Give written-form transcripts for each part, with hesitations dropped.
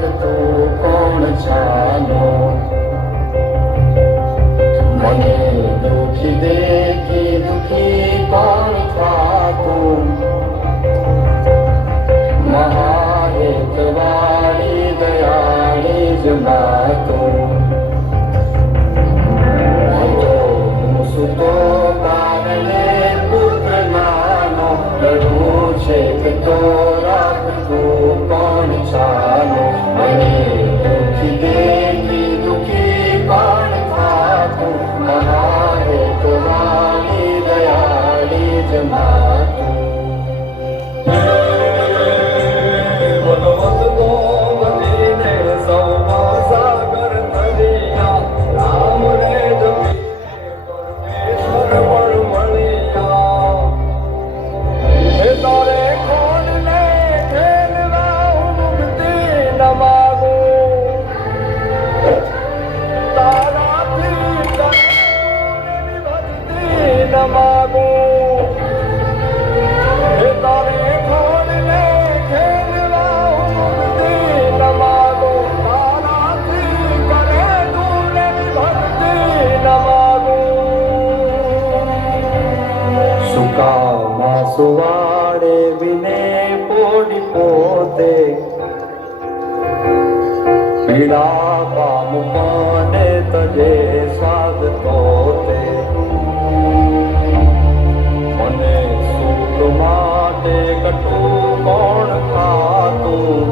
રાખતો કોણ ચાલો મને દુખી દેખી દુખી કોણ થાતું મહાહેતવાળી દયાળી જ બાતું સુતો કારણે પુત્ર નાનો લડવું છે તો રાખતું કોણ ચાલો મને દુખી દેખી દુખી કોણ થાતું મહાહેતવાળી દયાળી જ માતું સુવાડે વિને પોડી પોતે પીડા પામુકોને તજે સ્વાદ તોતે મને સુખ માટે કટું કોણ ખાતું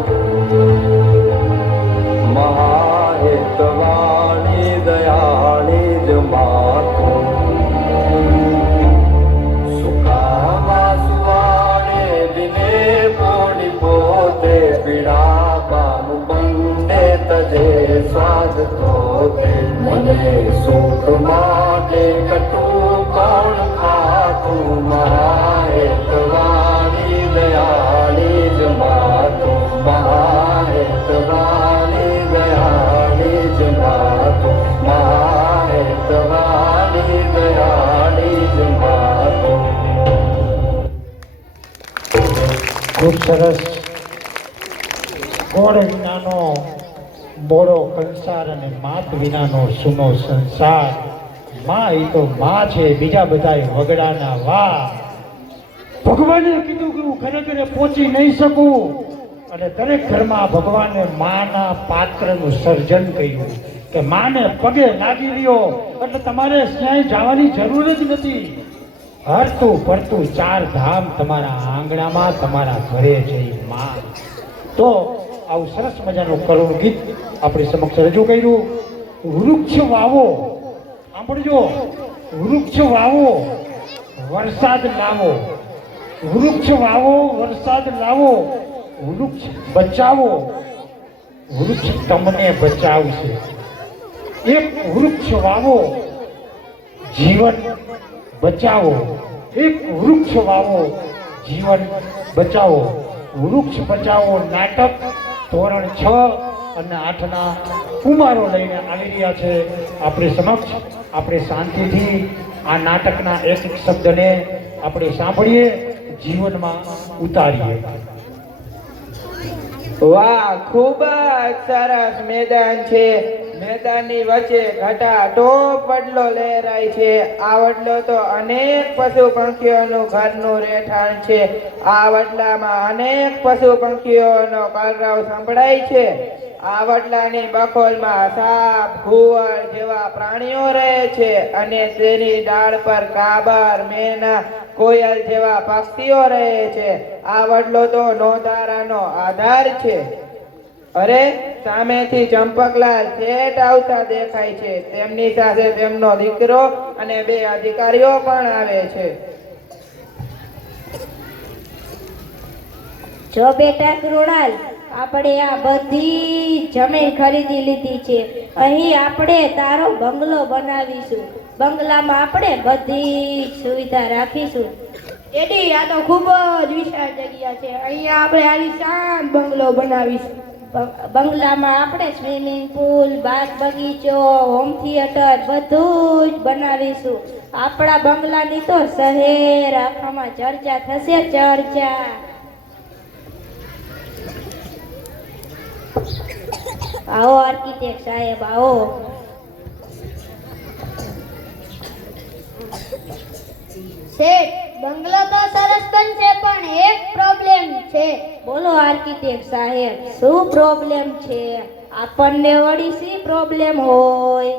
મહાહેતવાળી દયાળી જ માતું પીડા પામું બંને તજે સ્વાદ તોતે મને સુખ માટે કટું કોણ ખાતું મહાહેતવાળી દયાળી જ માતું મહાહેતવાળી દયાળી જ માતું મહાહેતવાળી દયાળી જ માતું. ખૂબ સરસ. ગોળ વિનાનો બોળો કંસાર અને માત વિનાનો સુનો સંસાર. માં એ તો માં છે, બીજા બધા વગડાના વા. ભગવાને કીધું કે હું ઘરે ઘરે પહોંચી નહીં શકું અને દરેક ઘરમાં ભગવાને માના પાત્રનું સર્જન કર્યું કે માને પગે લાગી રહ્યો એટલે તમારે ક્યાંય જવાની જરૂર જ નથી. હરતું ફરતું ચાર ધામ તમારા આંગણામાં તમારા ઘરે છે માં. તો આવું સરસ મજાનું કરુણ ગીત આપણી સમક્ષ રજૂ કર્યું. વૃક્ષ વાવો, સાંભળજો, વૃક્ષ વાવો વરસાદ લાવો, વૃક્ષ વાવો વરસાદ લાવો, વૃક્ષ બચાવો વૃક્ષ તમને બચાવશે. એક વૃક્ષ વાવો જીવન બચાવો, એક વૃક્ષ વાવો જીવન બચાવો. વૃક્ષ બચાવો નાટક ધોરણ 6 અને 8ના કુમારો લઈને આવી રહ્યા છે આપણી સમક્ષ. આપણે શાંતિથી આ નાટકના એક એક શબ્દને આપણે સાંભળીએ, જીવનમાં ઉતારીએ. વાહ, ખૂબ જ સરસ મેદાન છે. મેદાનની વચ્ચે ઘટાટોપ વડલો લહેરાય છે. આ વડલો તો અનેક પશુ પંખીઓનું ઘરનું રહેઠાણ છે. આ વડલામાં અનેક પશુ પંખીઓનો કલરવ સંભળાય છે. આ વડલાની બખોલમાં સાપ, ઘુવડ જેવા પ્રાણીઓ રહે છે અને તેની ડાળ પર કાબર, મેના, કોયલ જેવા પક્ષીઓ રહે છે. આ વડલો તો નોંધારાનો આધાર છે. અરે, સામેથી ચંપકલાલ શેઠ આવતા દેખાય છે. તેમની સાથે તેમનો દીકરો અને 2 અધિકારીઓ પણ આવે છે. જો બેટા કૃણાલ, આપણે આ બધી જમીન ખરીદી લીધી છે. અહીં આપણે તારો બંગલો બનાવીશું. બંગલામાં આપણે બધી સુવિધા રાખીશું. એડી, આ તો ખૂબ જ વિશાળ જગ્યા છે. અહીંયા આપણે આલીશાન બંગલો બનાવીશું. બંગલામાં આપણે સ્વિમિંગ પુલ, બાગ બગીચો, હોમ થિયેટર બધું જ બનાવીશું. આપણા બંગલાની તો શહેર આખામાં ચર્ચા થશે, ચર્ચા. આવો આર્કિટેક્ટ સાહેબ આવો. શેઠ, બંગલો તો સરસ બનશે પણ એક પ્રોબ્લેમ છે. બોલો આર્કિટેક્ટ સાહેબ, શું પ્રોબ્લેમ છે? આપણને વળી શી પ્રોબ્લેમ હોય?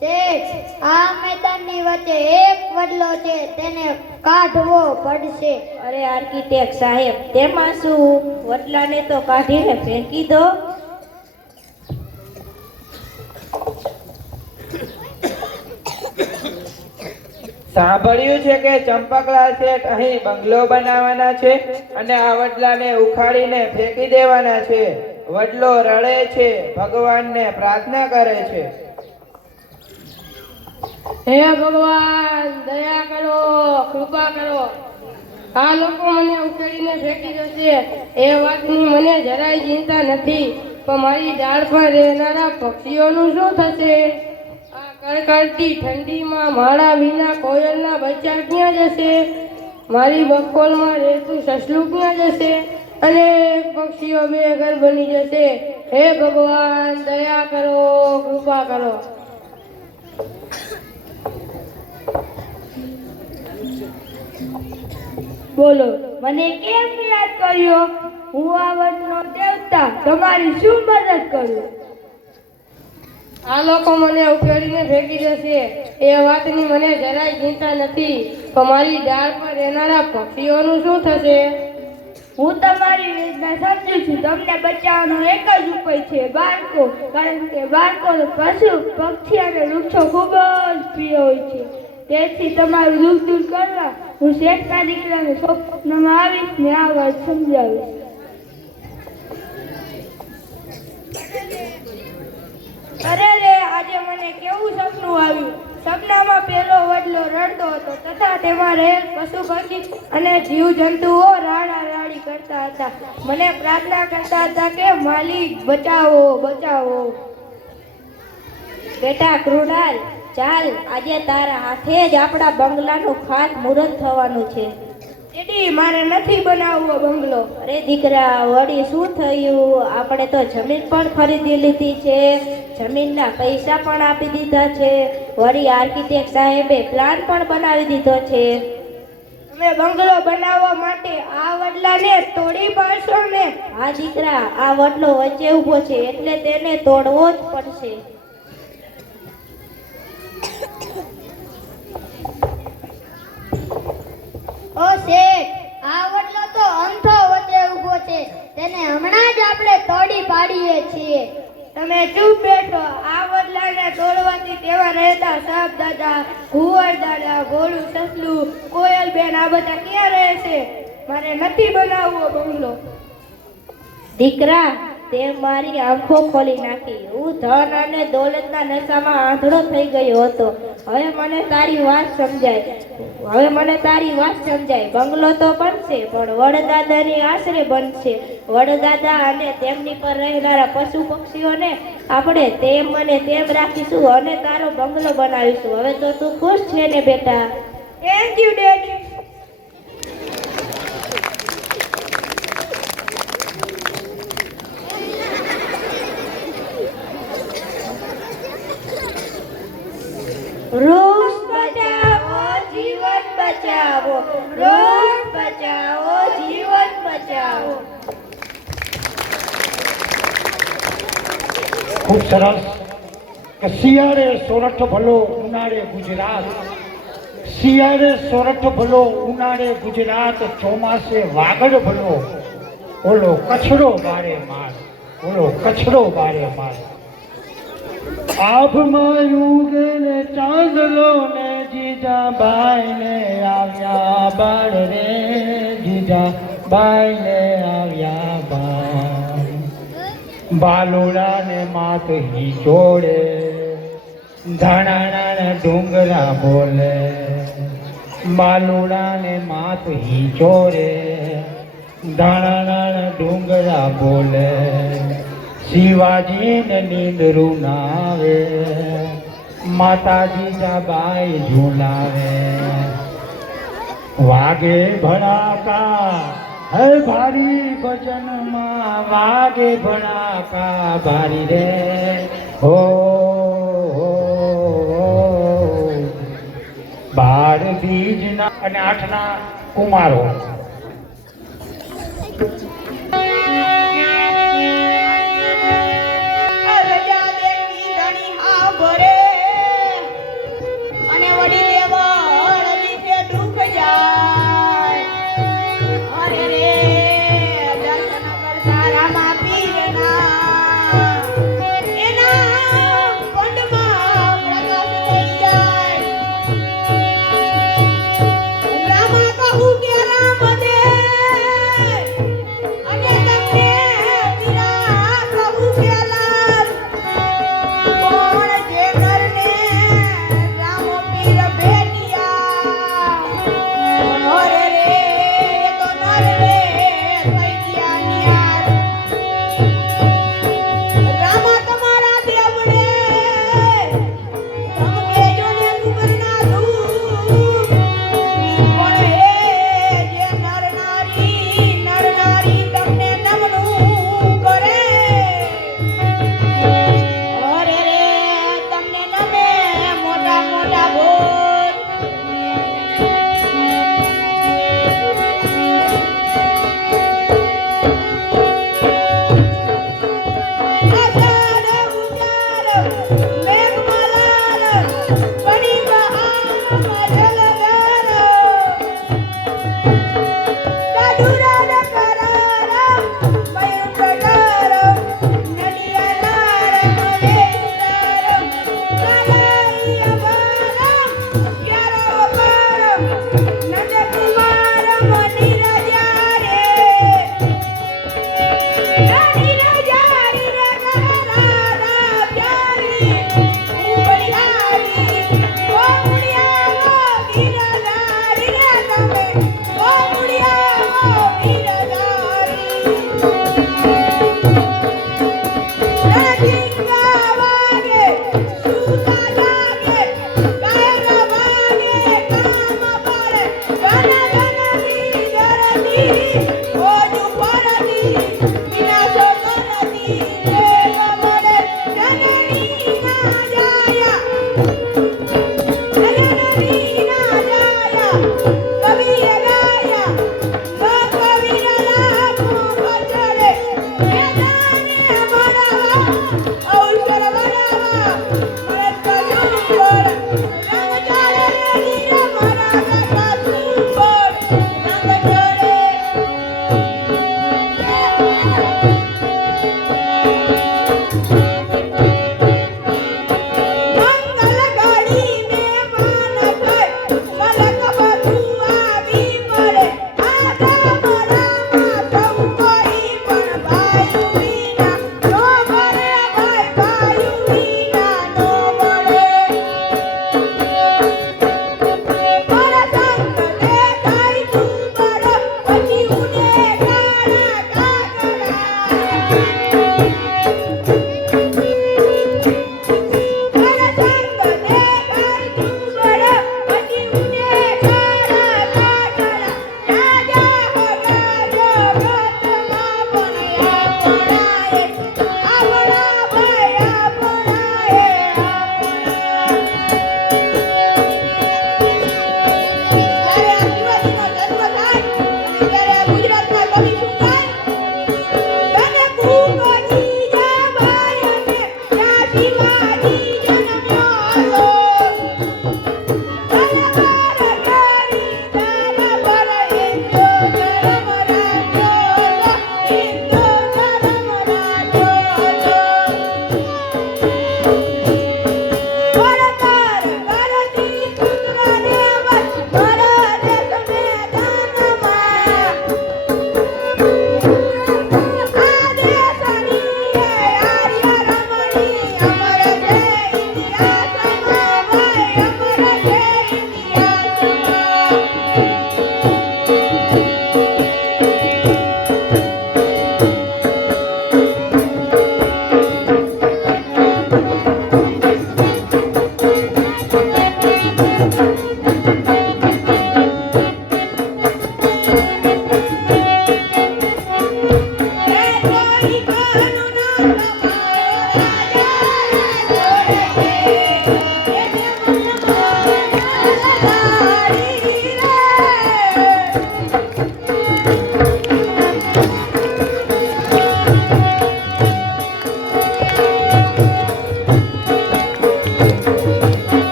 શેઠ, આ મેદાનની વચ્ચે એક વડલો છે, તેને કાઢવો પડશે. અરે આર્કિટેક્ટ સાહેબ, તેમાં શું? વડલાને તો કાઢીને ફેંકી દો. સાંભળ્યું છે કે ચંપકલાલ શેઠ અહીં બંગલો બનાવવાના છે અને આ વડલાને ઉખાડીને ફેંકી દેવાના છે. વડલો રડે છે, ભગવાનને પ્રાર્થના કરે છે. હે ભગવાન, દયા કરો, કૃપા કરો. આ લોકો મને ઉકેલીને ફેંકી જશે એ વાતની મને જરાય ચિંતા નથી, પણ મારી ડાળ પર રહેનારા પક્ષીઓનું શું થશે? આ કડકડતી ઠંડીમાં માળા વિના કોયલના બચ્ચા ક્યાં જશે? મારી બકોલમાં રહેતું સસલું ક્યાં જશે? અને પક્ષીઓ બેઘર બની જશે. હે ભગવાન, દયા કરો, કૃપા કરો. બોલો, મને કેમ યાદ કર્યો? હું આ વનનો દેવતા, તમારી શું મદદ કરું? આ લોકો મને ઉકેલીને ફેંકી જશે એ વાતની મને જરાય ચિંતા નથી, પણ મારી ડાળ પર રહેનારા પક્ષીઓનું શું થશે? હું તમારી વેદના સમજુ છું. તમને બચાવવાનો એક જ ઉપાય છે, બાળકો. કારણ કે બાળકો પશુ, પક્ષી અને વૃક્ષો ખૂબ જ પ્રિય હોય છે. તેથી તમારું દુઃખ દૂર કરવા હું શેઠના દીકરાને સ્વપ્નમાં આવીશ ને આ વાત સમજાવીશ. અરે રે, આજે મને કેવું સપનું આવ્યું. સપનામાં પેલો વડલો રડતો હતો તથા તેમાં રહેલ પશુ પક્ષી અને જીવજંતુઓ રાડારાડી કરતા હતા. મને પ્રાર્થના કરતા હતા કે માલિક બચાવો, બચાવો. બેટા કૃણાલ, ચાલ, આજે તારા હાથે જ આપણા બંગલાનું ખાતમુહૂર્ત થવાનું છે. એડી, મારે નથી બનાવવો બંગલો. અરે દીકરા, વળી શું થયું? આપણે તો જમીન પણ ખરીદી લીધી છે, જમીનના પૈસા પણ આપી દીધા છે, વળી આર્કિટેક્ટ સાહેબે પ્લાન પણ બનાવી દીધો છે. તમે બંગલો બનાવવા માટે આ વડલાને તોડી પાડશો ને? હા દીકરા, આ વડલો વચ્ચે ઊભો છે એટલે તેને તોડવો જ પડશે. ઓ શેઠ, આ વડલો તો અંધો વચ્ચે ઊભો છે, તેને હમણાં જ આપણે તોડી પાડીએ છીએ. તમે ચૂપ બેઠો. આ વડલાને તોડવાથી તેમાં રહેતા સાપ દાદા, ઘુવડ દાદા, ઘોડું સસલું, કોયલ બેન આ બધા ક્યાં રહેશે? મારે નથી બનાવવો બંગલો. દીકરા, તે મારી આંખો ખોલી નાખી. હું ધન અને દોલતના નશામાં આંધળો થઈ ગયો હતો. હવે મને તારી વાત સમજાય. બંગલો તો બનશે, પણ વડદાદાની આશરે બનશે. વડદાદા અને તેમની પર રહેનારા પશુ પક્ષીઓને આપણે તેમ અને તેમ રાખીશું અને તારો બંગલો બનાવીશું. હવે તો તું ખુશ છે ને બેટા? Thank you daddy. વૃક્ષ બચાવો, જીવન બચાવો. વૃક્ષ બચાવો, જીવન બચાવો. ખૂબ સરસ. કે શિયાળે સોરઠ ભલો, ઉનાળે ગુજરાત. શિયાળે સોરઠ ભલો, ઉનાળે ગુજરાત. ચોમાસે વાગડ ભલો, ઓલો કચરો બારે માર. આભમાં યુગને ચાંદલો ને જીજા બાઈ ને આવ્યા બાળ રે, જીજા બાઈ ને આવ્યા બાળ. બાલુડા ને માત હી જોડે, ધાણાના ને ડુંગરા બોલે. બાલુડા ને માત હી જોડે, ધાણાના ને ડુંગરા બોલે. શિવાજી ને નીંદરું નાવે, માતાજી જાબાઈ ઝુલાવે. વાગે ભડાકા હે ભારી ભજનમાં વાગે ભણાકા ભારી રે હો બાર બીજના અને 8ના કુમારો રજા દેવી ધણી હા ભરે અને વડી દેવળ લીધે દુઃખ જાય અરે રે દર્શન કરતા રામા પીરના એના કંડમાં પ્રકાશ થઈ જાય રામા કહું કે રામ દે અને તમને પીરા કહું કે લાલ કોણ જે કરને રામ પીર ભેટિયા અરે રે એ તો નર રે થઈ ગયા નિયાર રામા તમારા દેવને તમે કેજો ને કુબરના દૂત પણ હે જે નર નારી તમને નમનું કરે અરે રે તમને નમે મોટા મોટા ભૂત આષાઢ ઉજાર મેઘમલાલ પડી બહાર જલગાર દાદુરાદ કરાર મયુર પ્રકાર નડિયા નાર મલેશ્વર કાલૈયા બાર પ્યારો બાર નંદ કુમાર મની રજા રે રાણી રજા રે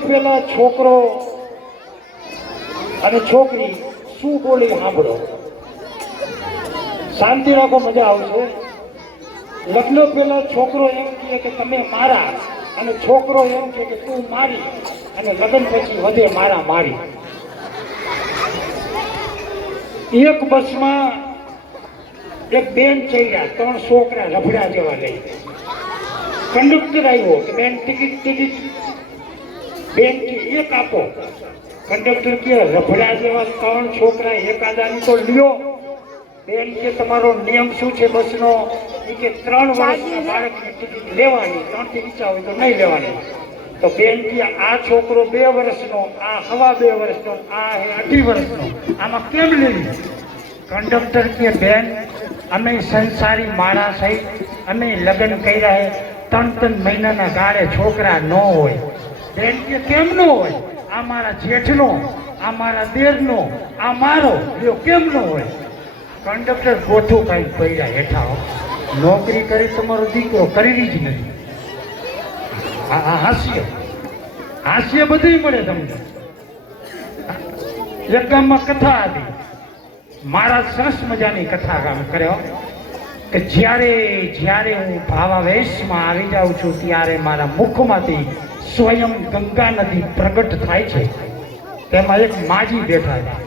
પેલા છોકરો અને છોકરી શું બોલી સાંભળો. શાંતિ રાખો, મજા આવશે. લગ્ન પેલા છોકરો એમ કહે કે તમે મારા, અને છોકરો એમ કહે કે તું મારી, અને લગ્ન પછી વધે મારા મારી. એક બસમાં એક બેન ચડ્યા, 3 છોકરા રફડા જેવા લઈ. કંડક્ટર આવ્યો કે બેન ટિકિટ. બેન કે એક આપો. કંડક્ટર કે રફડા જેવા 3 છોકરા એકાદાની તો લ્યો. બેન કે તમારો નિયમ શું છે બસનો? એ કે 3 વર્ષના બાળકની ટિકિટ લેવાની, 3 થી નીચા હોય તો નહીં લેવાની. તો બેન કે આ છોકરો 2 વર્ષનો, આ હવા 2 વર્ષનો, આ 18 વર્ષનો, આમાં કેમ લેવી? કંડક્ટર કે બેન અમે સંસારી માણસ છે, અમે લગ્ન કર્યા હે, 3 મહિનાના ગાળે છોકરા ન હોય. બેન કે કેમ ન હોય? આ મારા જેઠનો, આ મારા દેરનો, આ મારો, લ્યો કેમ ન હોય? કંડક્ટર ગોઠું કઈ પડ્યા હેઠા. નોકરી કરી તમારો દીકરો કરી જ નથી. હાસ્ય બધું મળે તમને. એક ગામમાં કથા હતી, મારા સરસ મજાની કથા કામ કર્યો કે જ્યારે હું ભાવાવેશમાં આવી જાઉં છું ત્યારે મારા મુખમાંથી સ્વયં ગંગા નદી પ્રગટ થાય છે. તેમાં એક માજી બેઠા હતા.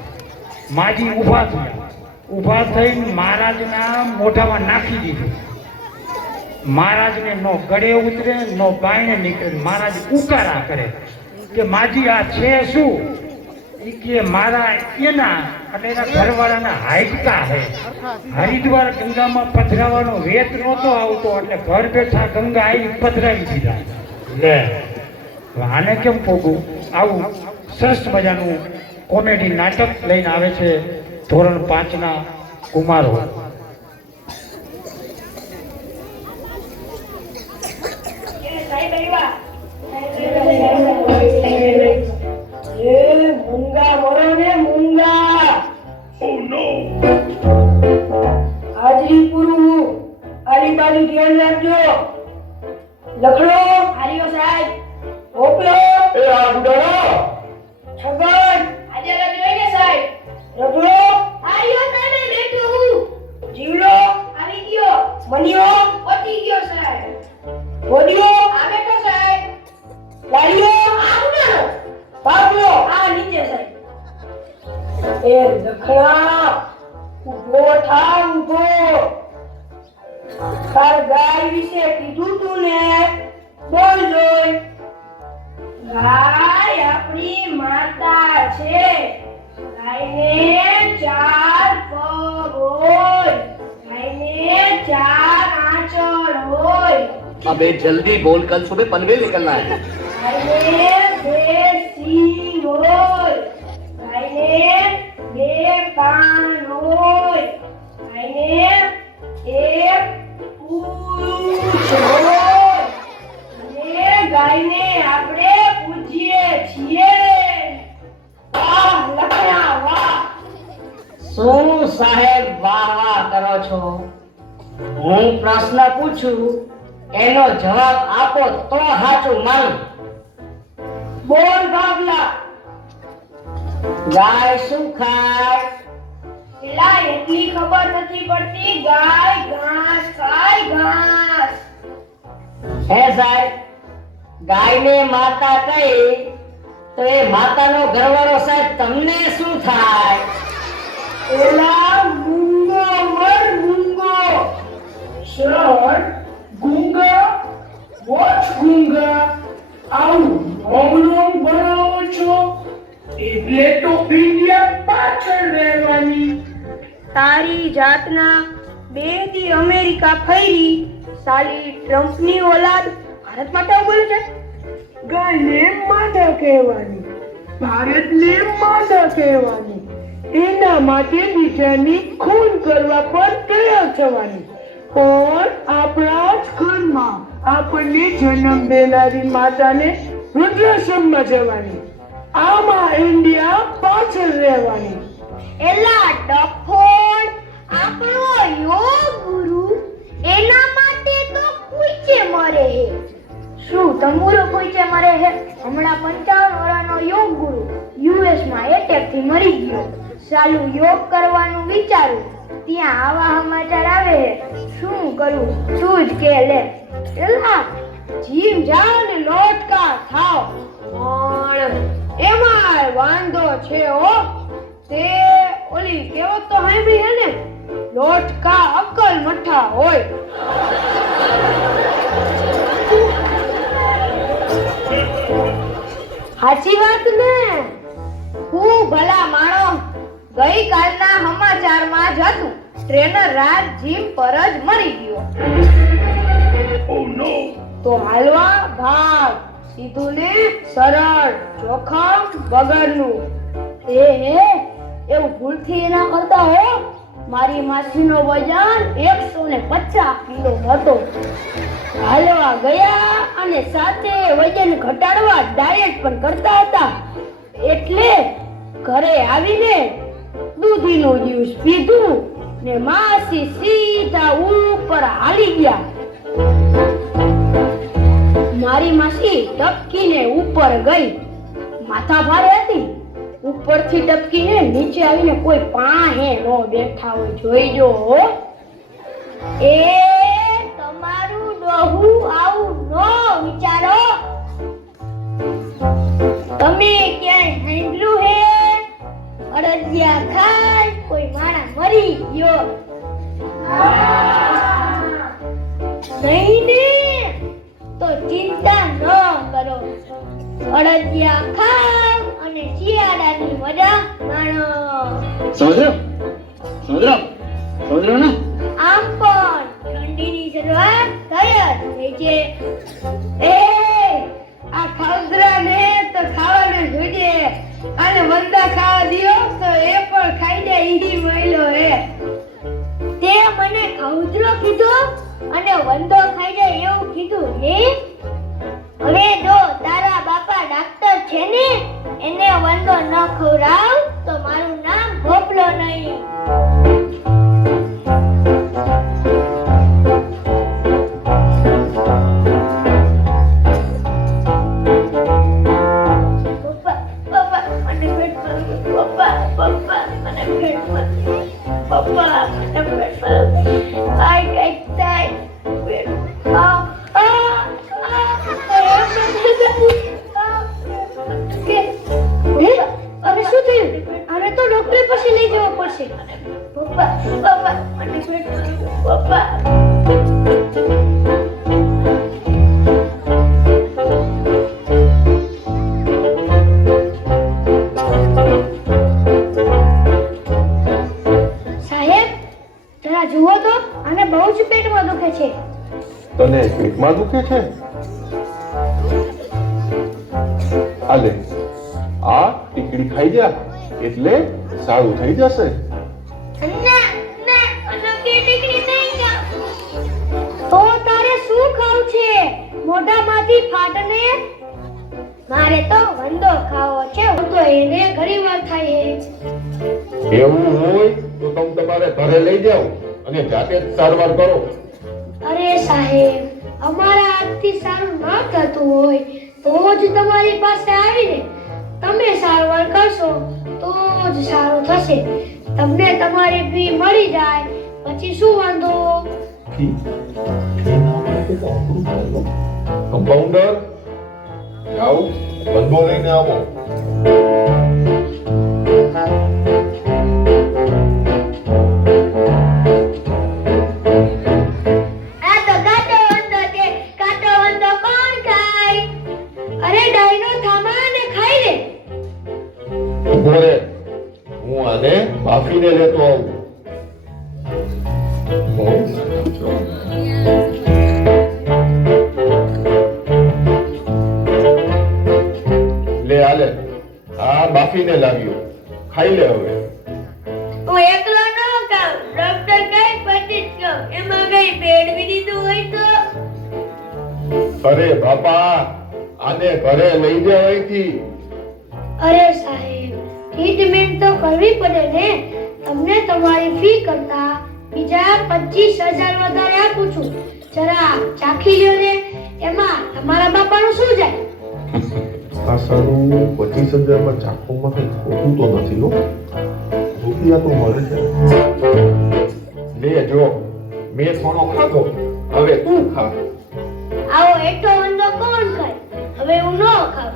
માજી ઊભા થયા, ઊભા થઈને મહારાજના મોઢામાં નાખી દીધું. મહારાજને નો ગળે ઉતરે, નો બાયણે નીકળે. મહારાજ ઉકારા કરે કે માજી આ છે શું? એ કે મારા એના એટલે એના ઘરવાળાના હાઈટકા છે. હરિદ્વાર ગંગામાં પધરાવાનો વેત નહોતો આવતો, એટલે ઘર બેઠા ગંગા આવી પધરાવી દીધા. લે આને કેમ પોગું? આવું સરસ મજાનું કોમેડી નાટક લઈને આવે છે ધોરણ 5ના કુમારો. મૂંગા મરો ને મૂંગા. હાજરી પૂરું, આલી બાજુ ધ્યાન રાખજો. લખડો હારીઓ સાહેબ, ઓપલો એ આ બુડાડો છગન આજે જોઈએ સાહેબ. રઘુડો આયો તને બેઠો હું. જીવલો આવી ગયો. મનિયો પતી ગયો સાહેબ. ગોડિયો આ બેઠો સાહેબ. લાડીયો આવના બાબલો આ નીચે સાહેબ. એ લખડા ઉભો થા ઉભો. તાર ગાય વિશે કીધું તું ને, બોલ જોઈ. ગાય આપણી માતા છે. ગાયને 4 પગ હોય, ગાયને 4 આંચળ હોય, अबे जल्दी बोल, कल सुबह पनवेल निकलना है. ગાયને 2 સિંગ હોય, ગાયને 2 કાન હોય, ગાયને 1 પૂંછ હોય, અને ગાયને આપણે પૂજીએ છીએ. વાહ લખડા વાહ. શું સાહેબ વાહ વાહ કરો છો? હું પ્રશ્ન પૂછું, એનો જવાબ આપો તો સાચું માનું. બોલ બાબલા. ગાય શું ખાય? પેલા એટલી ખબર નથી પડતી, ગાય ઘાસ ખાય, ઘાસ. હે સાહેબ, ગાયને માતા કહી તો એ માતાનો ઘરવાળો સાહેબ તમને શું થાય? એલા મૂંગો મર મૂંગો. સર ગુંગા વોટ ગુંગા આવું રોમ ભણાવો છો એટલે તો ઇન્ડિયા પાછળ રહેવાની. તારી જાતના 2 દી અમેરિકા ફરી, સાલી ટ્રમ્પની ઓલાદ ભારત માટે બોલે છે. ગાયને માદા કહેવાની, ભારતને માદા કહેવાની. એના માટે બીજાની ખૂન કરવા પર તૈયાર થવાની. પણ આપણા જ ઘરમાં આપણને જન્મ દેનારી માતાને વૃદ્ધાશ્રમમાં જવાની. આમાં ઇન્ડિયા પાછળ રહેવાની. એલા ડફોડ, આપણો યોગ ગુરુ એના માટે તો પૂછે મરે. શું તંબુરો પોઈચે મરે હે? હમણાં 55 વર્ષનો યોગ ગુરુ યુએસ માં એટેકથી મરી ગયો. સાલું યોગ કરવાનું વિચારું, ત્યાં આવા સમાચાર આવે હે. શું કરું તું જ કે લે. એલા જીમ જાઓ ને લોટકા ખાઓ. પણ એમાં વાંધો છે હો. તે ઓલી કહેવત તો સાંભળી હે ને, લોટકા અક્કલ મઠ્ઠા હોય. સાચી વાત ને? હું ભલા માણો ગઈકાલના સમાચારમાં જ હતું, ટ્રેનર રાજ જીમ પર જ મરી ગયો. તો હાલવા ભાગ, સીધું ને સરળ, જોખમ વગરનું. એ હે એવું ભૂલથી ના કરતા હો. મારી માસીનો વજન 150 કિલો હતો. હાલવા ગયા અને સાથે વજન ઘટાડવા ડાયટ પણ કરતા હતા. એટલે ઘરે આવીને દૂધીનું જ્યુસ પીધું ને માસી સીધા ઉપર હાલી ગયા. મારી માસી ટપકીને ઉપર ગઈ. માથા ભારે હતી. ઉપરથી ટપકીને નીચે આવીને કોઈ પાસે નો બેઠા હોય જોઈજો હો. એ તમારું ડોહું આવું નો વિચારો. તમે ક્યાંય સાંભળ્યું હે અડદિયા ખાઈ કોઈ માણસ મરી ગયો? નહીં ને? તો ચિંતા ન કરો. અડદિયા ખાવ અને શિયાળાની મજા માણો. સમજો ને? આમ પણ ઠંડીની શરૂઆત થઈ છે. એ આ ખાવદરાને તો ખાવાને જોઈએ, અને વંદા ખાવા દિયો તો એ પણ ખાઈ જાય. ઈડી મહિલો હે. તે મને ખાવદરો કીધો અને વંદો ખાઈ જાય એવું કીધું હે? હવે જો તારા બાપા ડાક્ટર છે ને, એને વંદો ન ખવડાવ તો મારું નામ ભોપલો નહીં. જુઓ તો આને બહુ જ પેટમાં દુખે છે. તને પેટમાં દુખે છે? આલે આ ટીકડી ખાઈ જા એટલે સારું થઈ જશે. તો તારે શું ખાવું છે? મોઢામાંથી ફાટને? મારે તો વંદો ખાવો છે. તો એને ઘણી વાર થાય. એવું હોય તો તમે તમારે ઘરે લઈ જાઓ અને જાતે જ સારવાર કરો. અરે સાહેબ, અમારા હાથથી સારું ન થતું હોય તો જ તમારી પાસે આવીને તમે સારવાર કરશો તો જ સારું થશે. તમને તમારી ફી મળી જાય પછી શું વાંધો? કમ્પાઉન્ડર જાઓ, બંધો લઈને આવો. હું આને બાફીને લેતો આવું. લે આલે, આ બાફીને લાવ્યો, ખાઈ લે હવે. હું એકલો ન ખાઉં, ડોક્ટર કઈ પછી જ ખાઉં. એમાં કઈ ભેળવી દીધું હોય તો? અરે બાપા, આને ઘરે લઈ જાવ અહીંથી. અરે સાહેબ, ટ્રીટમેન્ટ તો કરવી પડે ને. તમને તમારી ફી કરતા બીજા 25,000 વધારે આપું છું. જરા ચાખી લ્યો ને. એમાં તમારા બાપાનું શું જાય? આ સારું 25,000 માં ચાકુમાં કંઈ ખોટું તો નથી હો. રૂપિયા તો મળે છે. લે જો, મેં થોડો ખાધો, હવે તું ખા. આવો એટલો વંદો કોણ ખાય? હવે હું ન ખાવ.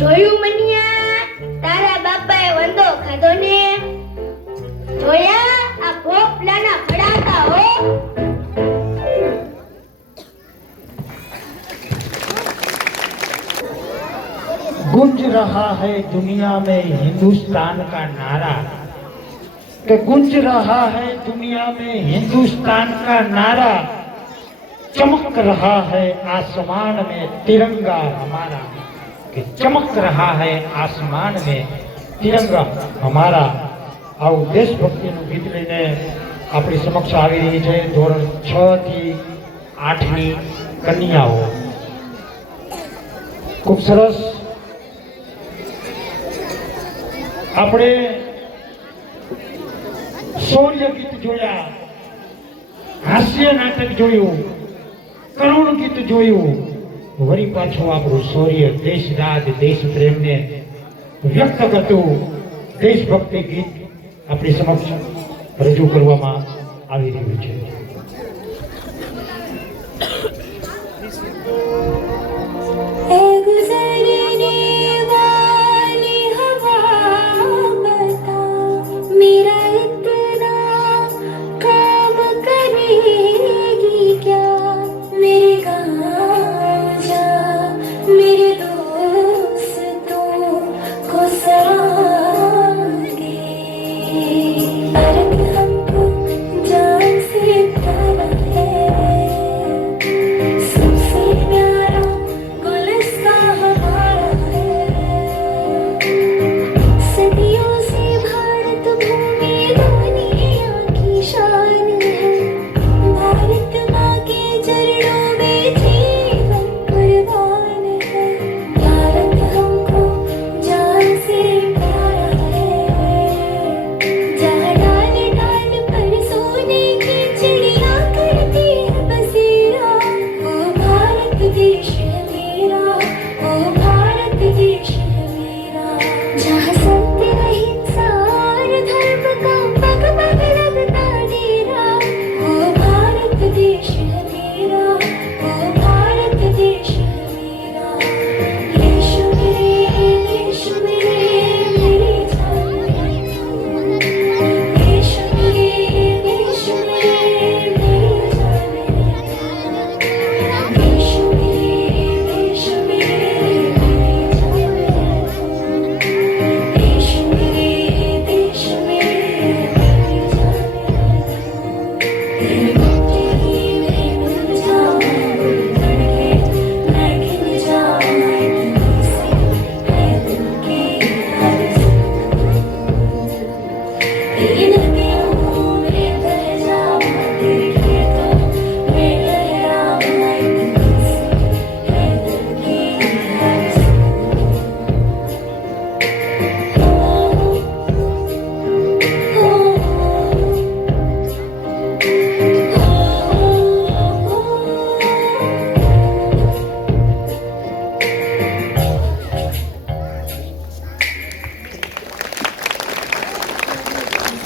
જોયું મનિયા, તારા બાપાએ વંદો ખાધો ને? જોયા આ ભોપલાના ફડાકા હો. गूंज रहा है दुनिया में हिंदुस्तान का नारा, कि गूंज रहा है दुनिया में हिंदुस्तान का नारा, चमक रहा है आसमान में तिरंगा हमारा, कि चमक रहा है आसमान में तिरंगा हमारा. આવું દેશભક્તિનું ગીત લઈને આપણી સમક્ષ આવી રહી છે ધોરણ 6 થી 8 ની કન્યાઓ. ખૂબ સરસ. આપણે શૌર્ય ગીત જોયા, હાસ્ય નાટક જોયું, કરુણ ગીત જોયું, વળી પાછું આપણું શૌર્ય, દેશરાજ, દેશ પ્રેમને વ્યક્ત કરતું દેશભક્તિ ગીત આપણી સમક્ષ રજૂ કરવામાં આવી રહ્યું છે.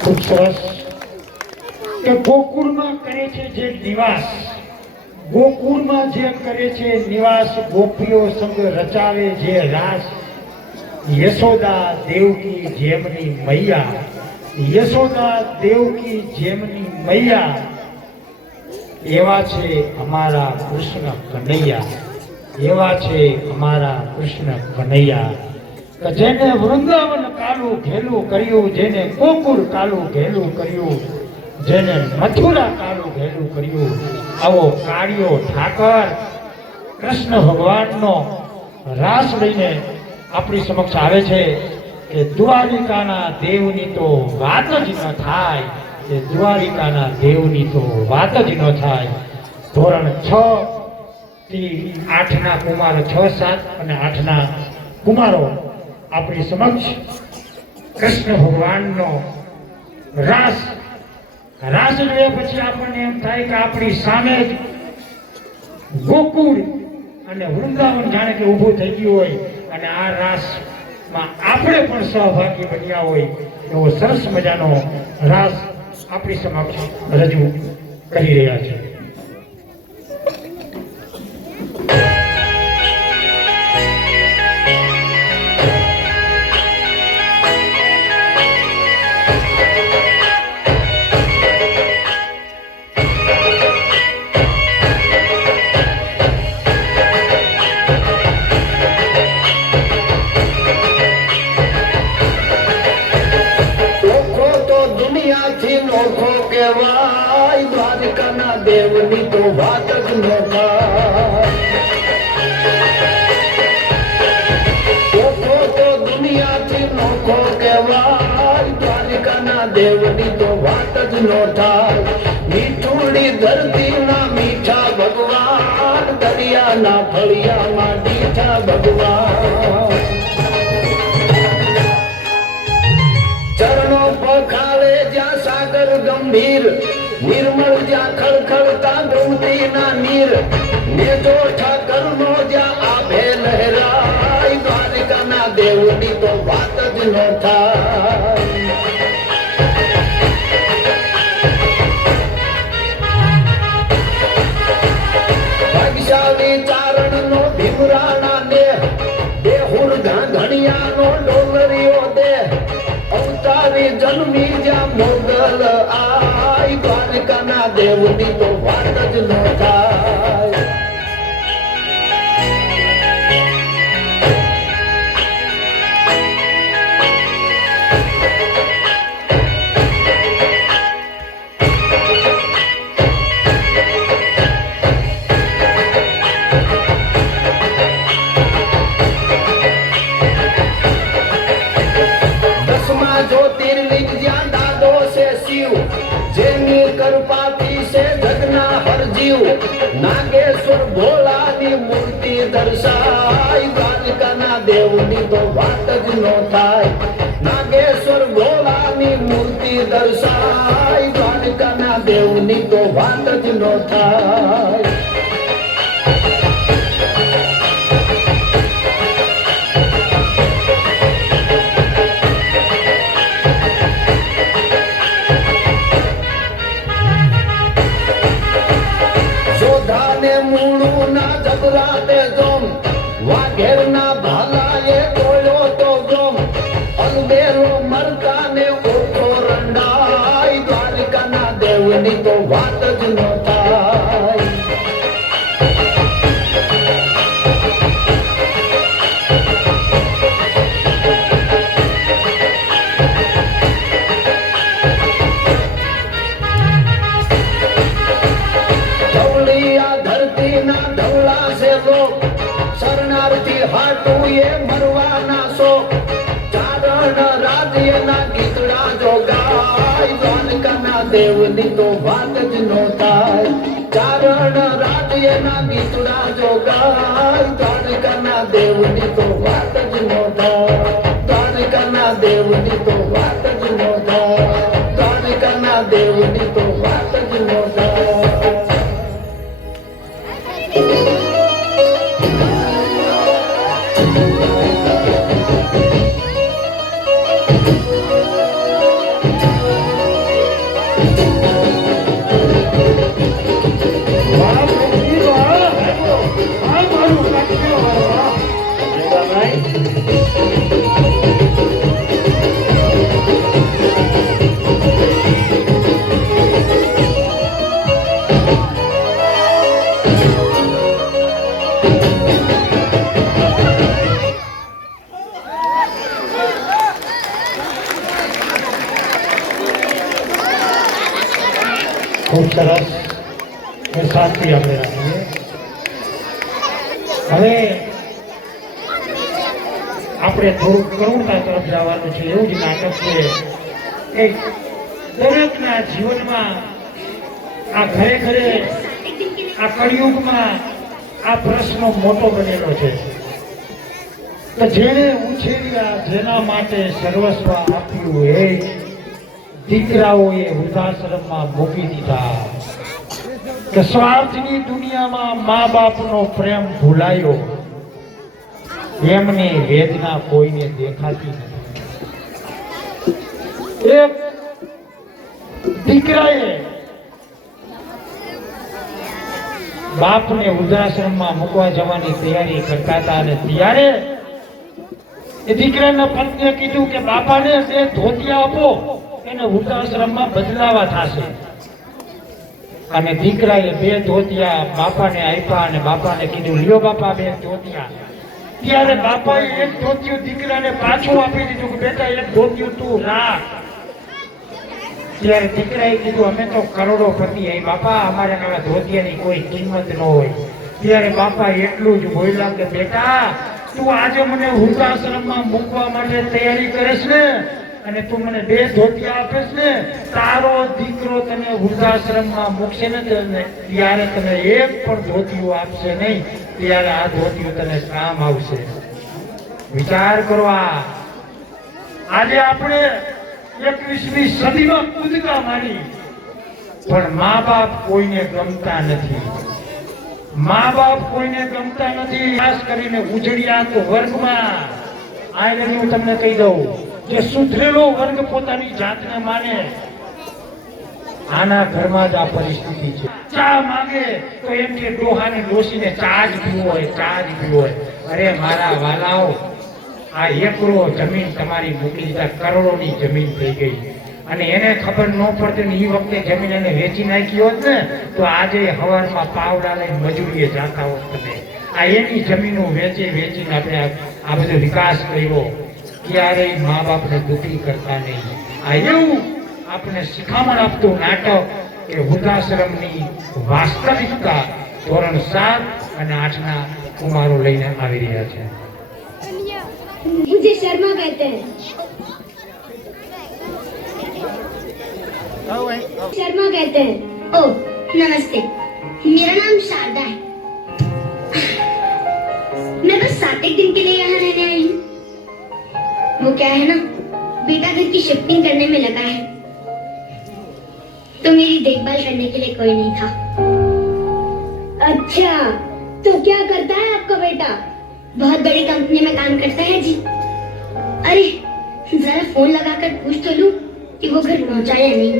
ખૂબ સરસ. કે ગોકુળમાં કરે છે જે નિવાસ, ગોકુળમાં જે કરે છે નિવાસ, ગોપીઓ સંગ રચાવે જે રાસ, યશોદા દેવકી જેમની મૈયા, યશોદા દેવકી જેમની મૈયા, એવા છે અમારા કૃષ્ણ કનૈયા, એવા છે અમારા કૃષ્ણ કનૈયા. કે જેને વૃંદાવન કાલું ઘેલું કર્યું, જેને ગોકુળ કાલું ઘેલું કર્યું, જેને મથુરા કાલું ઘેલું કર્યું, આવો કાળિયો ઠાકર કૃષ્ણ ભગવાનનો રાસ લઈને આપણી સમક્ષ આવે છે. કે દ્વારિકાના દેવની તો વાત જ ન થાય, કે દ્વારિકાના દેવની તો વાત જ ન થાય. ધોરણ 6 થી 8 ના કુમારો, 6, 7 અને 8 ના કુમારો આપણી સમક્ષ કૃષ્ણ ભગવાનનો રાસ રાસ જોયા પછી આપણને એમ થાય કે આપણી સામે જ ગોકુળ અને વૃંદાવન જાણે કે ઊભું થઈ ગયું હોય અને આ રાસમાં આપણે પણ સહભાગી બન્યા હોય એવો સરસ મજાનો રાસ આપણી સમક્ષ રજૂ કરી રહ્યા છે. દ્વારકાના દેવની તો વાત જ ન થાય તો દુનિયાથી નોખો કહેવાય દ્વારકાના દેવની તો વાત જ ન થાય મીઠુડી ધરતીના મીઠા ભગવાન દરિયાના ફળિયામાં દીઠા ભગવાન ચરણો પખાળે જ્યાં સાગર ગંભીર નિર્મળ જ્યાં ખળખળતા ગૌતીના નીર નેજો ઠાકરનો જ્યાં આભે લહેરાય દ્વારકાના દેવની તો વાત જ ન થાય ભાગ્યશાળી ચારણનો ભીમરાણા ને દેહુર ઘણિયાનો ડોંગરીઓ દે અવતારી જન્મી જ્યાં મોગલ આય દ્વારકાના દેવની તો વાત જ ન થાય ज्योतिर्लिंग ज्યાં દાદો છે શિવ જેની કૃપાથી છે જગના હરજીવ નાગેશ્વર ભોળાની મૂર્તિ દર્શાય દ્વારકાના દેવની તો વાત જ ન થાય નાગેશ્વર ભોળાની મૂર્તિ દર્શાય દ્વારકાના દેવની તો વાત જ ન થાય મૂળુના જબરાતે જોમ વાઘેરના ભાલાએ તોડ્યો તો જોમ અલબેરો મરકાને ઓછો રંડાય દ્વારકાના દેવની તો વાત જ ન થાય શરણાર્થી હાટું એ મરવાના સો ચારણ રાજ્યના ગીતડા જોગાય દ્વારકાના દેવની તો વાત જ ન થાય ચારણ રાજ્યના ગીતડા જોગાય દ્વારકાના દેવની તો વાત જ ન થાય દ્વારકાના દેવની તો વાત જ ન થાય દ્વારકાના દેવની તો વાત જ ન થાય ખૂબ સરસ શાંતિ આપણે રાખીએ. હવે આપણે થોડુંક કરુણતા તરફ જવાનું છે. એવું જ નાટક છે કે દરેકના જીવનમાં આ ઘરે ઘરે આ કળિયુગમાં આ પ્રશ્ન મોટો બનેલો છે કે જેણે ઉછેર્યા જેના માટે સર્વસ્વ આપ્યું એ દીકરાઓએ વૃદ્ધાશ્રમમાં મૂકી દીધા કે સ્વાર્થની દુનિયામાં મા બાપનો પ્રેમ ભૂલાયો, એમની વેદના કોઈને દેખાતી નથી। એક દીકરાએ બાપને વૃદ્ધાશ્રમમાં મૂકવા જવાની તૈયારી કરતા હતા અને ત્યારે એ દીકરાના પત્નીએ કીધું કે બાપાને 2 ધોતિયા આપો, એને વૃદ્ધાશ્રમમાં બદલાવા થશે। અને દીકરાએ 2 ધોતિયા બાપાને આપ્યા અને બાપાને કીધું લ્યો બાપા 2 ધોતિયા। ત્યારે બાપાએ 1 ધોતિયું દીકરાને પાછું આપી દીધું કે બેટા 1 ધોતિયું તું રાખ। ત્યારે દીકરાએ કીધું અમે તો કરોડોપતિ હે બાપા, અમારે આવા ધોતિયાની કોઈ કિંમત ન હોય। ત્યારે બાપા એટલું જ બોલ્યા કે બેટા તું આજે મને વૃદ્ધાશ્રમમાં મૂકવા માટે તૈયારી કરીશ ને અને તું મને 2 ધોતિયા આપીશ ને, તારો દીકરો તને વૃદ્ધાશ્રમમાં મૂકશે ને ત્યારે તને 1 પણ ધોતિયું આપશે નહીં, ત્યારે આ ધોતિયું તને કામ આવશે। વિચાર કરો, આજે આપણે 21મી સદીમાં કૂદકા મારી, પણ મા બાપ કોઈને ગમતા નથી। મા બાપ કોઈને ગમતા નથી, ખાસ કરીને ઉજળિયાત વર્ગમાં। આ હું તમને કહી દઉં, જે સુધરેલો વર્ગ પોતાની જાતને માને, આના ઘરમાં જ આ પરિસ્થિતિ છે। ચા માંગે તો એમ કે ડોહાને ડોસીને ચા જ પીવો હોય, ચા જ પીવો હોય। અરે મારા વાલાઓ, આ 1 એકરો જમીન તમારી મૂકી દીધા, કરોડોની જમીન થઈ ગઈ અને એને ખબર ન પડતી ને એ વખતે જમીન એને વેચી નાખી હોત ને તો આજે હવારમાં પાવડા લઈને મજૂરીએ જાતા હોત તમે। આ એની જમીનો વેચીને આપણે આ બધો વિકાસ કર્યો। ક્યારેય મા બાપને દુઃખી કરતા નહીં। આ એવું આપણે શિખામણ આપતું નાટક કે વૃદ્ધાશ્રમની વાસ્તવિકતા ધોરણ 7 અને 8ના કુમારો લઈને આવી રહ્યા છે। मुझे शर्मा कहते हैं। शर्मा कहते हैं। ओह नमस्ते, मेरा नाम शारदा है। मैं बस 7 एक दिन के लिए यहाँ रहने आई हूँ। वो क्या है ना, बेटा घर की शिफ्टिंग करने में लगा है, तो मेरी देखभाल करने के लिए कोई नहीं था। अच्छा, तो क्या करता है आपका बेटा? बहुत बड़ी कंपनी में काम करता है जी। अरे जरा फोन लगाकर पूछ तो लूं कि वो घर पहुंचा या नहीं।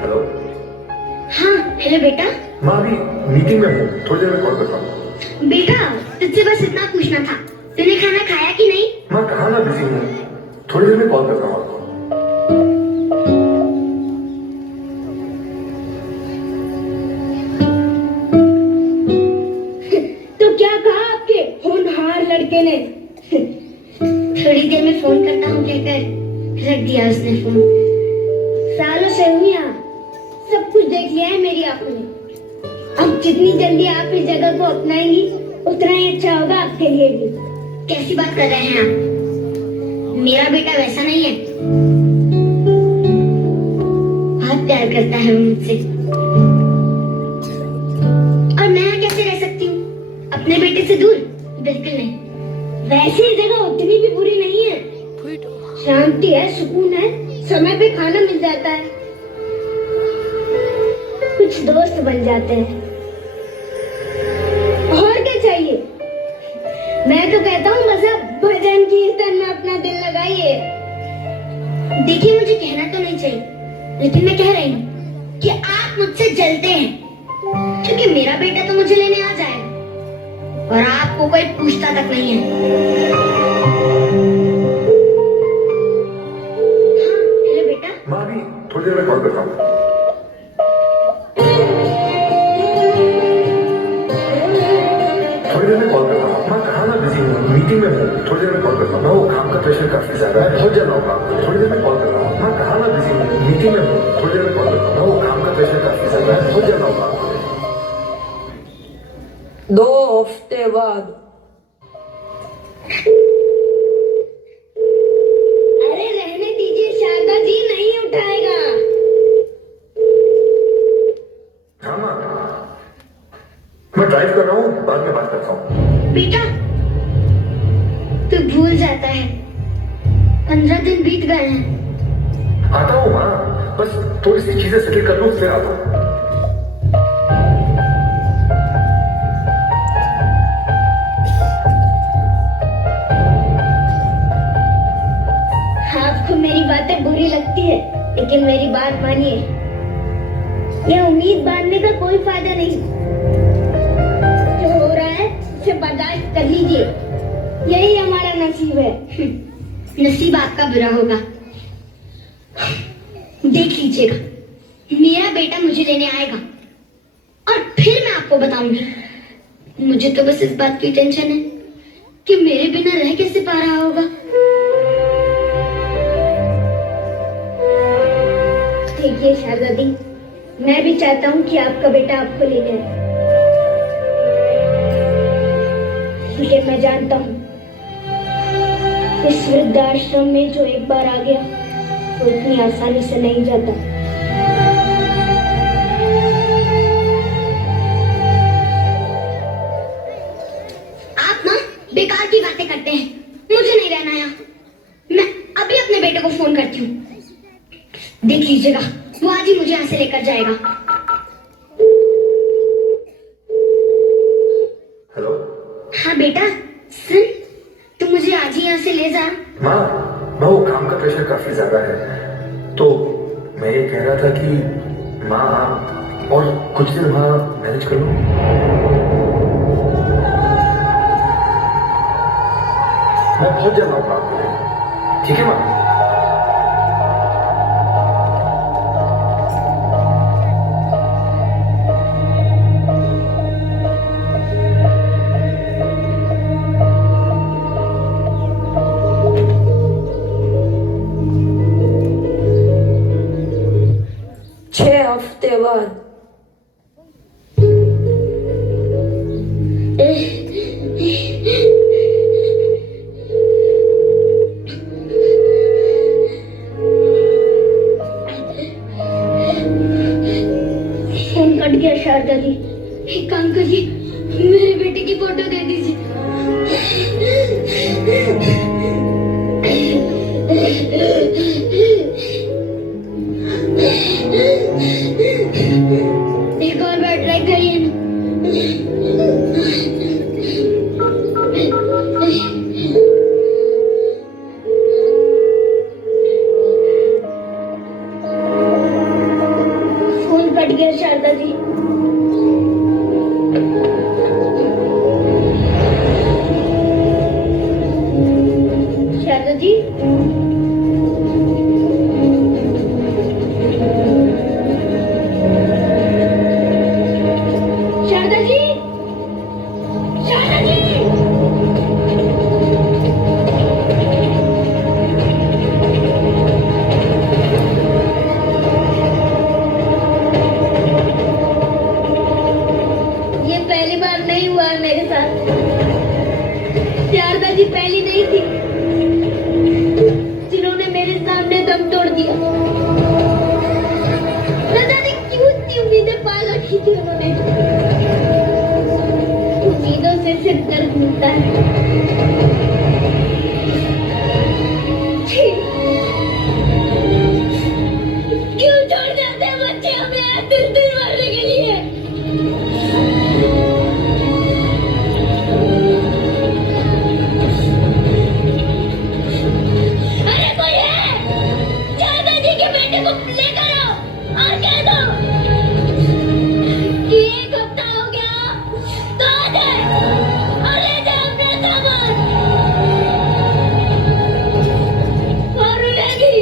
हेलो। हाँ हेलो बेटा। माँ अभी मीटिंग में हूँ, थोड़ी देर में कॉल करता हूँ। बेटा तुझसे बस इतना पूछना था, तूने खाना खाया कि नहीं? माँ कहाँ ना बिजी हूँ, थोड़ी देर में कॉल करता हूँ आपको। तो क्या कहा आपके होनहार लड़के ने? थोड़ी देर में फोन करता हूँ कहकर रख दिया उसने फोन। सालों से हूँ यहाँ, सब कुछ देख लिया है मेरी आंखों ने। अब जितनी जल्दी आप इस जगह को अपनाएंगी उतना ही अच्छा होगा आपके लिए भी। कैसी बात कर रहे हैं आप? मेरा बेटा वैसा नहीं है, बहुत प्यार करता है मुझसे। और मैं यहाँ कैसे रह सकती हूँ अपने बेटे से दूर? बिल्कुल नहीं। वैसे ये जगह उतनी भी बुरी नहीं है, शांति है, सुकून है, समय पे खाना मिल जाता है, कुछ दोस्त बन जाते हैं, और क्या चाहिए? मैं तो कहता हूँ बस आप भजन कीर्तन में अपना दिल लगाइए। देखिए मुझे कहना तो नहीं चाहिए, लेकिन मैं कह रही हूँ कि आप मुझसे जलते हैं, क्योंकि मेरा बेटा तो मुझे लेने आ जाएगा और आपको कोई पूछता तक नहीं है। हाँ हेलो बेटा। माँ अभी थोड़ी देर में कॉल करता हूँ। थोड़ी देर में कॉल करता हूँ। माँ कहाँ ना बिजी हूँ, मीटिंग में हूँ, थोड़ी देर में कॉल करता हूँ। वो काम का प्रेशर काफी ज्यादा है, बहुत जाना होगा, थोड़ी देर में कॉल कर रहा हूँ। माँ कहाँ ना बिजी हूँ, मीटिंग में हूँ, थोड़ी देर में कॉल करता हूँ। वो काम का प्रेशर काफी ज्यादा है, बहुत जाना होगा। 2 हफ्ते बाद। अरे रहने दीजिए, शारदा जी नहीं उठाएगा। हाँ माँ, मैं ड्राइव कर रहा हूँ, बाद में बात करता हूँ। बेटा तू भूल जाता जाता है। 15 दिन बीत गए हैं। आता हूँ माँ, बस थोड़ी सी चीजें सेटल कर लूँ फिर आता हूँ। आपको मेरी बातें बुरी लगती है, लेकिन मेरी बात मानिए। यह उम्मीद बांधने का कोई फायदा नहीं। जो हो रहा है उसे बर्दाश्त कर लीजिए। यही हमारा नसीब है। नसीब आपका बुरा होगा। देख लीजिएगा, मेरा बेटा मुझे लेने आएगा और फिर मैं आपको बताऊंगी। मुझे तो बस इस बात की टेंशन है कि मेरे बिना रह कैसे पा रहा होगा। देखिए शहजादी, मैं भी चाहता हूँ कि आपका बेटा आपको लेने आए, लेकिन मैं जानता हूँ इस वृद्धाश्रम में जो एक बार आ गया वो इतनी आसानी से नहीं जाता। आप ना बेकार की बातें करते हैं। मुझे नहीं रहना यहाँ। मैं अभी अपने बेटे को फोन करती हूँ। देख लीजिएगा, वो आज ही मुझे यहाँ से लेकर जाएगा। हेलो। हाँ बेटा, सुन, तू मुझे आज ही यहाँ से ले जा। माँ, वो काम का प्रेशर काफी ज्यादा है, तो मैं ये कह रहा था कि माँ आप और कुछ दिन वहाँ मैनेज कर लो। मैं पहुंच जाता हूँ आपके लिए, ठीक है माँ? हफ्ते बाद फोन कट गया। शारदा जी, एक काम करिए, मेरे बेटे की फोटो दे दीजिए। एक और बार ट्राई करिए ना। फोन कट गया शारदा जी। शारदा जी, शारदा जी, शारदा जी। ये पहली बार नहीं हुआ है मेरे साथ। शारदा जी पहली नहीं थी जिन्होंने मेरे सामने दम तोड़ दिया। न जाने क्यों इतनी उम्मीदें पाल रखी थी उन्होंने। उम्मीदों से सिर दर्द मिलता है। छी! क्यों छोड़ जाते हैं बच्चे हमें आज दिन मरने के लिए? अरे कोई है? शारदा जी के बेटे को लेकर आओ और कह दो कि एक हफ्ता हो गया तो आ जाए और ले जाए अपना सामान और उन्हें भी।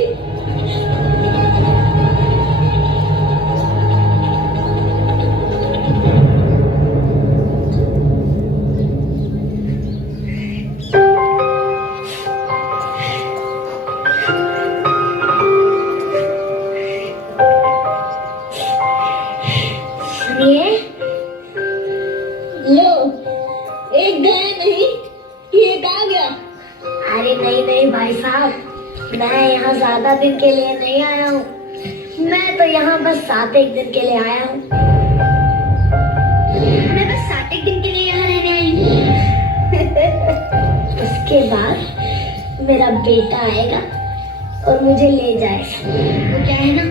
सुनिए, लो, एक गया नहीं, एक आ गया। अरे नहीं नहीं भाई साहब, मैं यहाँ ज्यादा दिन के लिए नहीं आया हूँ। मैं तो यहाँ बस 7-1 दिन के लिए आया हूँ। मैं बस 7-1 दिन के लिए यहाँ रहने आई हूँ। उसके बाद मेरा बेटा आएगा और मुझे ले जाएगा। वो क्या है ना,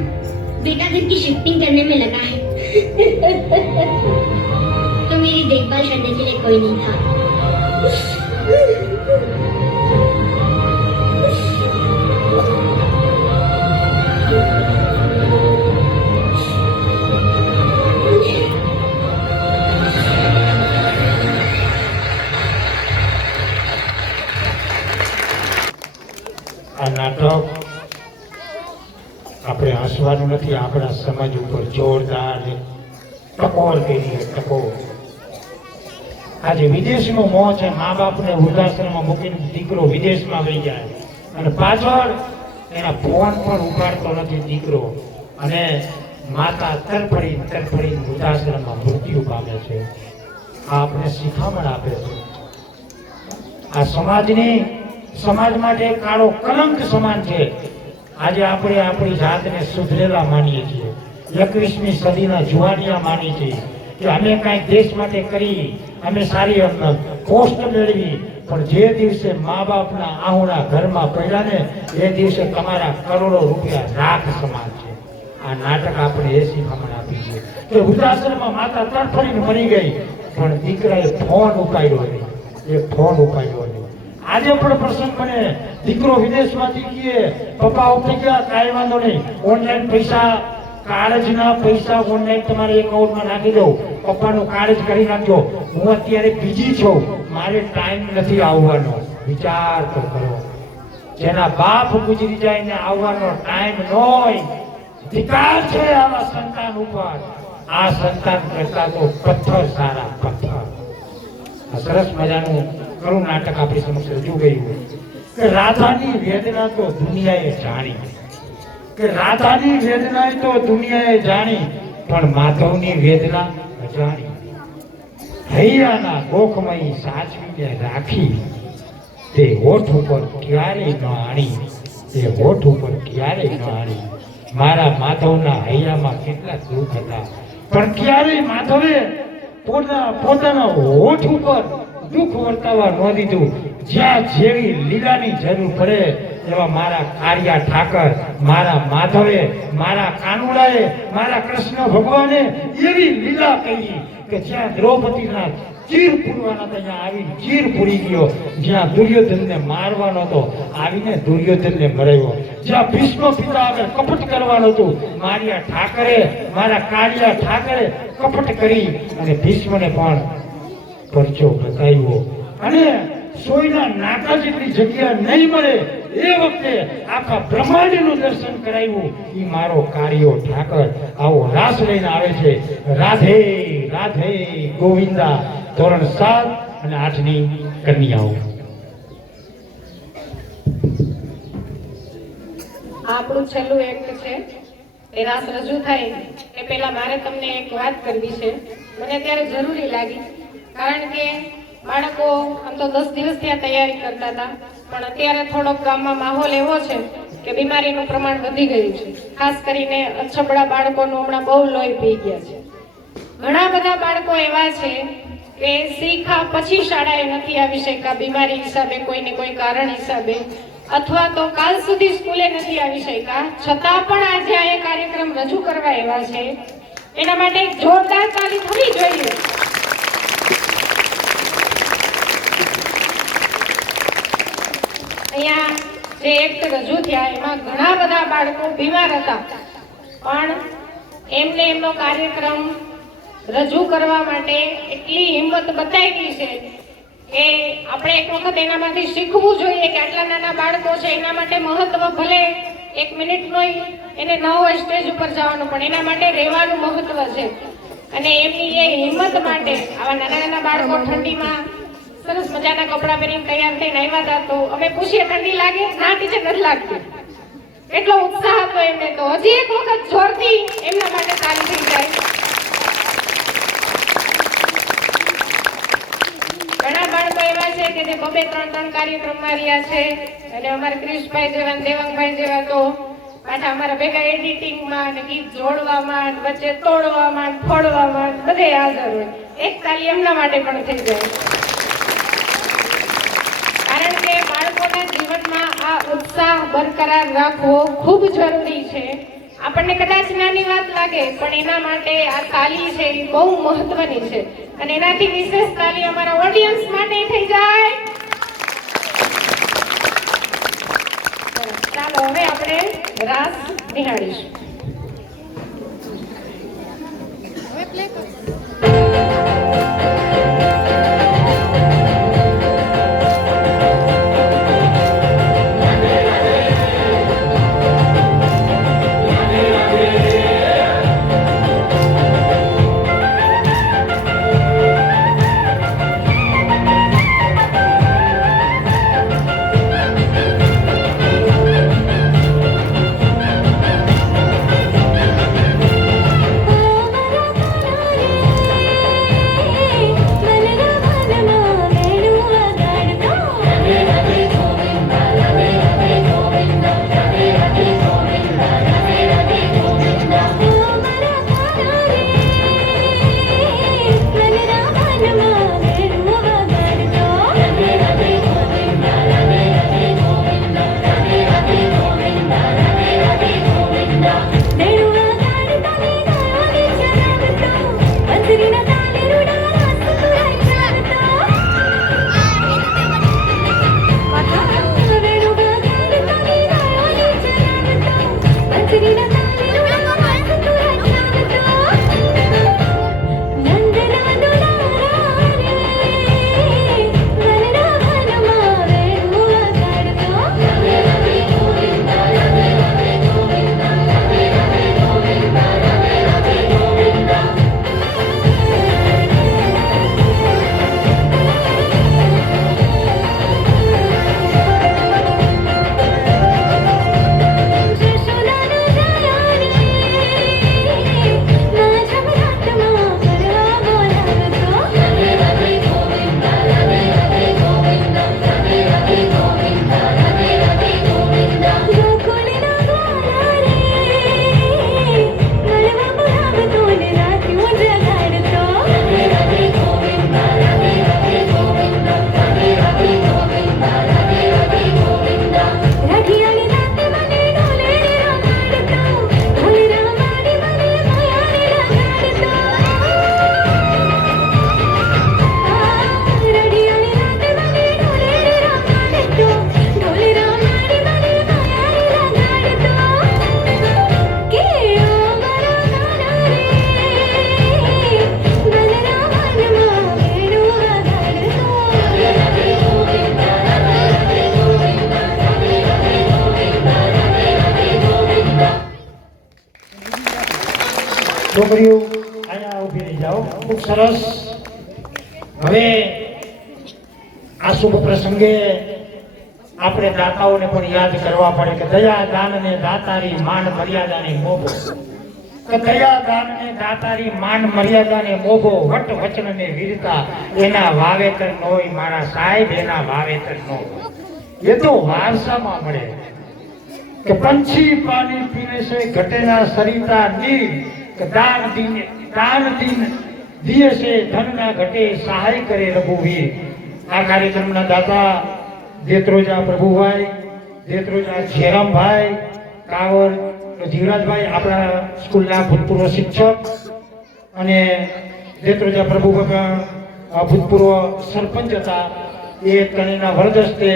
बेटा घर की शिफ्टिंग करने में लगा है तो मेरी देखभाल करने के लिए कोई नहीं था। આ નાટક આપણે હસવાનું નથી, આપણા સમાજ ઉપર જોરદાર ટકોર કરી ટકોર. આજે વિદેશનો મોહ છે, મા બાપને વૃદ્ધાશ્રમમાં મૂકીને દીકરો વિદેશમાં વહી જાય અને પાછળ એના ફોન પણ ઉપાડતો નથી દીકરો, અને માતા તરફડી વૃદ્ધાશ્રમમાં મૃત્યુ પામે છે. આ આપણે શિખામણ આપે છે. આ સમાજ માટે કાળો કલંક સમાન છે. આજે આપણે આપણી જાતને સુધરેલા માનીએ છીએ, 21મી સદીના જુવાનિયા માનીએ છીએ કે અમે કાંઈક દેશ માટે કરી, અમે સારી પોસ્ટ મેળવી, પણ જે દિવસે મા બાપના આહુણા ઘરમાં પડ્યા ને એ દિવસે તમારા કરોડો રૂપિયા રાખ સમાન છે. આ નાટક આપણે એ શિખામણ આપી છે કે વૃદ્ધાશ્રમમાં માતા તડફડીને મરી ગઈ પણ દીકરાએ ફોન ઉપાડ્યો નહીં, એ ફોન ઉપાડ્યો નહીં. આજે પણ પ્રસંગ બને, દીકરો વિદેશમાંથી કહે પપ્પા ઉઠી ગયા, કાંઈ વાંધો નહીં, ઓનલાઈન પૈસા કાર્ડના પૈસા ઓનલાઈન તમારે એકાઉન્ટમાં નાખી દઉં, પપ્પાનું કાર્ડ જ કરી નાખજો, હું અત્યારે બીજી છું, મારે ટાઈમ નથી આવવાનો. વિચાર તો કરો, જેના બાપ ગુજરી જાય ને આવવાનો ટાઈમ ન હોય, ધિકાર છે આવા સંતાન ઉપર. આ સંતાન કરતા તો પથ્થર સારા, પથ્થર. આ સરસ મજાનું કરું નાટક આપણી સમક્ષ રજૂ ગયું કે રાધાની વેદના તો દુનિયાએ જાણી, પણ માધવની વેદના અજાણી. હૈયાના ગોખમય સાચવીને રાખી, તે હોઠ ઉપર ક્યારેય ન આણી, તે હોઠ ઉપર ક્યારેય ન આણી. મારા માધવના હૈયામાં કેટલા દુઃખ હતા, પણ ક્યારેય માધવે પોતાના હોઠ ઉપર દુઃખ વર્તાવા ન દીધું. જ્યાં જેવી લીલાની જરૂર પડે એવા મારા કાળિયા ઠાકર, મારા માધવે, મારા કાનુડાએ, મારા કૃષ્ણ ભગવાને એવી લીલા કહી કે જ્યાં દ્રૌપદીના ચીર પૂરવાના ત્યાં આવીને ચીર પૂરી ગયો, જ્યાં દુર્યોધનને મારવાનો હતો આવીને દુર્યોધનને મરાવ્યો, જ્યાં ભીષ્મ પિતા આગળ કપટ કરવાનું હતું મારા ઠાકરે, મારા કાળિયા ઠાકરે કપટ કરી અને ભીષ્મને પણ પરચો બતાવ્યો. અને સોયના નાકા જેટલી જગ્યા નહીં મળે એ વખતે આખા બ્રહ્માંડનું દર્શન કરાવ્યું. એ મારો કાળિયો ઠાકર આવો રાસ લઈને આવે છે. રાધે રાધે ગોવિંદા, ધોરણ 7 અને 8ની કન્યાઓ. આપણું છેલ્લું એક્ટ છે એ રાસ રજૂ થાય એ પહેલા મારે તમને એક વાત કરવી છે. મને ત્યારે જરૂરી લાગી, કારણ કે બાળકો આમ તો 10 દિવસથી આ તૈયારી કરતા હતા, પણ અત્યારે થોડોક ગામમાં માહોલ એવો છે કે બીમારીનું પ્રમાણ વધી ગયું છે. ખાસ કરીને અછબડા બાળકોનું હમણાં બહુ લોહી પી ગયા છે. ઘણા બધા બાળકો એવા છે કે શીખા પછી શાળાએ નથી આવી શક્યા, બીમારી હિસાબે, કોઈને કોઈ કારણ હિસાબે, અથવા તો કાલ સુધી સ્કૂલે નથી આવી શક્યા, છતાં પણ આજે આ કાર્યક્રમ રજૂ કરવા એવા છે. એના માટે એક જોરદાર તાળી થવી જોઈએ. અહીંયા જે એક્ટ રજૂ થયા એમાં ઘણા બધા બાળકો બીમાર હતા, પણ એમને એમનો કાર્યક્રમ રજૂ કરવા માટે એટલી હિંમત બતાવી છે કે આપણે એક વખત એનામાંથી શીખવું જોઈએ કે આટલા નાના બાળકો છે એના માટે મહત્વ ભલે 1 મિનિટનો એને ન હોય સ્ટેજ ઉપર જવાનું, પણ એના માટે રહેવાનું મહત્વ છે. અને એમની એ હિંમત માટે આવા નાના નાના બાળકો ઠંડીમાં સરસ મજાના કપડાં પહેરીને તૈયાર થઈને આવ્યા હતા. તો અમે પૂછીએ ઠંડી લાગે? ના ટીચર, નથી લાગતી. એટલો ઉત્સાહ હતો એમને. તો હજી એક વખત જોરથી એમના માટે તાળી થઈ જાય. ઘણા બાળકો એવા છે કે જે 2-3 કાર્યક્રમમાં રહ્યા છે, અને અમારા ક્રિશભાઈ જેવા, દેવાંગભાઈ જેવા તો પાછા અમારા ભેગા એડિટિંગમાં અને ગીત જોડવામાં, વચ્ચે તોડવામાં, ફોડવામાં બધે હાજર હોય. એક તાળી એમના માટે પણ થઈ જાય. કારણ કે બાળકોના જીવનમાં આ ઉત્સાહ બરકરાર રાખવો ખૂબ જરૂરી છે. આપણને કદાચ નાની વાત લાગે પણ એના માટે આ તાલી છે એ બહુ મહત્વની છે અને એનાથી વિશેષ તાલી અમારા ઓડિયન્સ માટે થઈ જાય. ચાલો હવે આપણે રાસ નિહાળીશું. છોકરીઓ અહીંયા ઊભી રહી જાઓ. ખૂબ સરસ. હવે આ શુભ પ્રસંગે આપણે દાતાઓને પણ યાદ કરવા પડે કે દયા દાન ને દાતારી માન મર્યાદાને મોભો. કે દયા દાન ને દાતારી માન મર્યાદાને મોભો. વટ વચન ને વીરતા એના વાવેતર ન હોય મારા સાહેબ, એના વાવેતર ન હોય. એ તો વારસામાં મળે કે પંછી પાણી પીવે છે ઘટેના સરિતા નીર. દાન દીન દિયે છે ધન ના ઘટે સહાય કરે રઘુવીર. આ કાર્યક્રમના દાતા દેત્રોજા પ્રભુભાઈ, દેત્રોજા જેરામભાઈ, કાવર જીવરાજભાઈ આપણા સ્કૂલના ભૂતપૂર્વ શિક્ષક અને દેત્રોજા પ્રભુભાઈ ભૂતપૂર્વ સરપંચ હતા. એ ત્રણેયના વરદસ્તે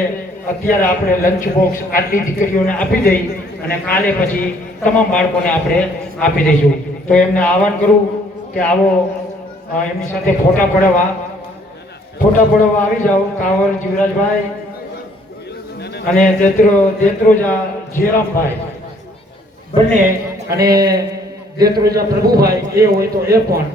અત્યારે આપણે લંચ બોક્સ આટલી દીકરીઓને આપી દઈ અને કાલે પછી તમામ બાળકોને આપણે આપી દઈશું. તો એમને આહવાન કરું કે આવો એમની સાથે ફોટા પડાવવા આવી જાઓ. કાવર જીવરાજભાઈ અને દેત્રોજા જેરામભાઈ બંને અને દેત્રોજા પ્રભુભાઈ એ હોય તો એ પણ.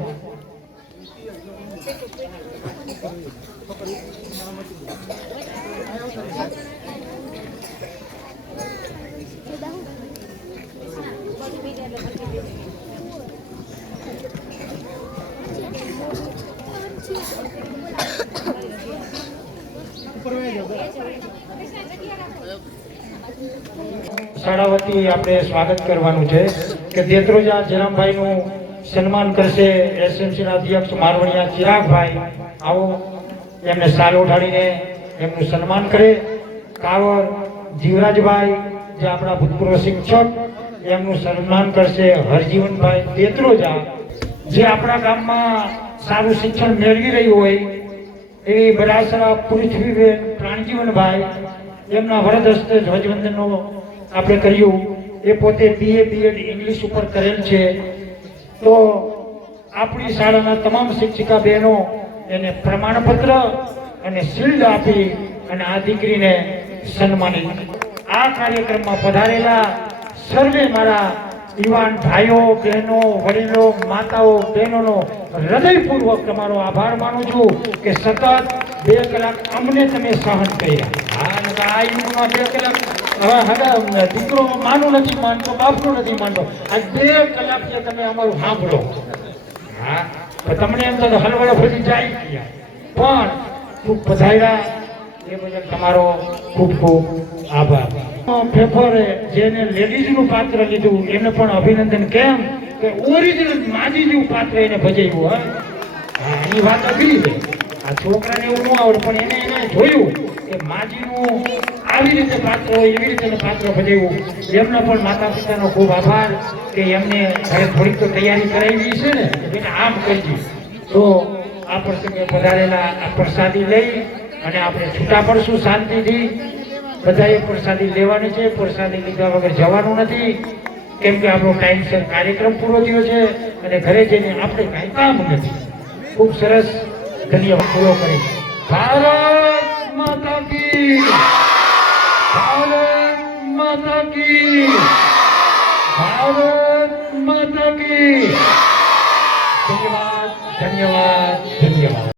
શાળા વતી આપણે સ્વાગત કરવાનું છે કે દેત્રોજા જેરામભાઈનું સન્માન કરશે એસએમસીના અધ્યક્ષ મારવણિયા ચિરાગભાઈ. આવો એમને શાલ ઓઢાડીને એમનું સન્માન કરે. કાવર જીવરાજભાઈ જે આપણા ભૂતપૂર્વ શિક્ષક એમનું સન્માન કરશે હરજીવનભાઈ તેત્રોજા જે આપણા ગામમાં સારું શિક્ષણ મેળવી રહ્યું હોય એવી બરાસરા પૃથ્વીબેન પ્રાણજીવનભાઈ એમના વરદ હસ્તે ધ્વજવંદનનો આપણે કર્યું. એ પોતે BA BEd ઇંગ્લિશ ઉપર કરેલ છે. તો આપણી શાળાના તમામ શિક્ષિકા બહેનો એને પ્રમાણપત્ર અને શિલ્ડ આપી અને આ દીકરીને સન્માનિત. આ કાર્યક્રમમાં પધારેલા સર્વે મારા યુવાન ભાઈઓ બહેનો વડીલો માતાઓ બહેનોનો હૃદયપૂર્વક તમારો આભાર માનું છું કે સતત 2 કલાક અમને તમે સહન કર્યા. આ યુગમાં 2 કલાક હવે દીકરો માનું નથી માનતો બાપનું નથી માનતો. આ 2 કલાક જે તમે અમારું સાંભળો હા તો તમને એમ તો હલવડો ફરી જાય ગયા પણ ખૂબ પધાર્યા એ બદલ તમારો ખૂબ ખૂબ આભાર. ફેફરે જેને લેડીઝનું પાત્ર લીધું એને પણ અભિનંદન. કેમ કે ઓરિજિનલ માજી જેવું પાત્ર એને ભજવ્યું. હા એ વાત અઘરી છે. આ છોકરાને એવું ન આવડે પણ એને જોયું કે માજીનું આવી રીતે પાત્ર હોય એવી રીતે પાત્ર ભજવ્યું. એમના પણ માતા પિતાનો ખૂબ આભાર કે એમને ઘરે થોડીક તો તૈયારી કરાવી છે ને એને આમ કરજી. તો આ પ્રસંગે પધારેલા આ પ્રસાદી લઈ અને આપણે છૂટા પડશું શાંતિથી. બધાએ પ્રસાદી લેવાની છે. પ્રસાદી લીધા વગર જવાનું નથી કેમ કે આપણો ટાઈમસર કાર્યક્રમ પૂરો થયો છે અને ઘરે જઈને આપણે કાંઈ કામ નથી. ખૂબ સરસ ધન્યવાદ પૂરો કરી. ભારત માતા કી, ભારત માતા કી, ભારત માતા કી. ધન્યવાદ ધન્યવાદ ધન્યવાદ.